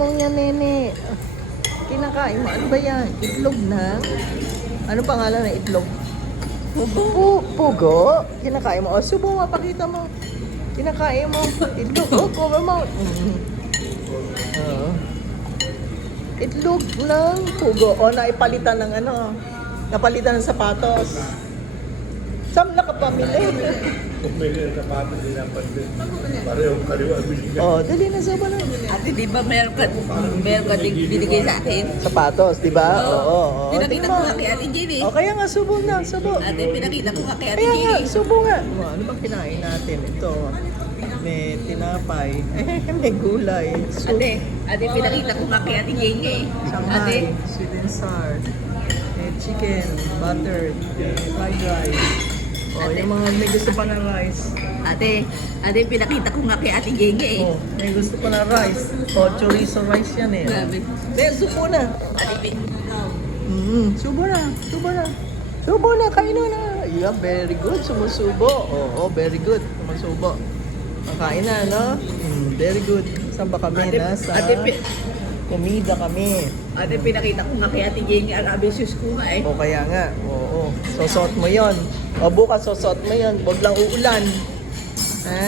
mo yan, nene. Kinakain mo. Ano ba yan? Itlog na? Ano pangalan ng itlog? Pugo? Kinakain mo. O, subo mo. Pakita mo. Kinakain mo. Itlog. O, cover mo. Itlog ng pugo. O, naipalitan ng ano. Napalitan ng sapatos. Saan nakapamili? Bumili ng sapatos din ang pandit. Parehong kaliwa binigay. O, dali na subo na. Ate, di ba meron ka ding binigay sa akin? Sapatos, di ba? Oo. Pinakita ko nga kay Ate Jenny. O, kaya nga, subo na. Subo. Ate, pinakita ko nga kay Ate Kaya nga, Jenny. subo nga. O, ano bang kinain natin? Ito, may tinapay, may gulay, soup, Ate, pinakita ko nga kay Ate Jenny. Ate, Shanghai, sweet and sour, may chicken, buttered, may fried rice. O, yung mga may gusto pa ng rice. ate, pinakita ko nga kay Ate Jenny. O, may gusto pa ng rice. O, chorizo rice yan eh. Grabe. Then, subo na. Ate, Subo na, subo na. Subo na, kain na. Yeah, very good. Sumusubo. Oo, very good. Sumusubo. Makain na, no? Very good. Saan ba kami? Nasa kumida kami. Ate, pinakita ko nga kay Ate Jenny ang abesyos ko nga eh. O kaya nga, oo. Sosot mo yon. O bukas sosot mo yon. Huwag lang uulan. Ha?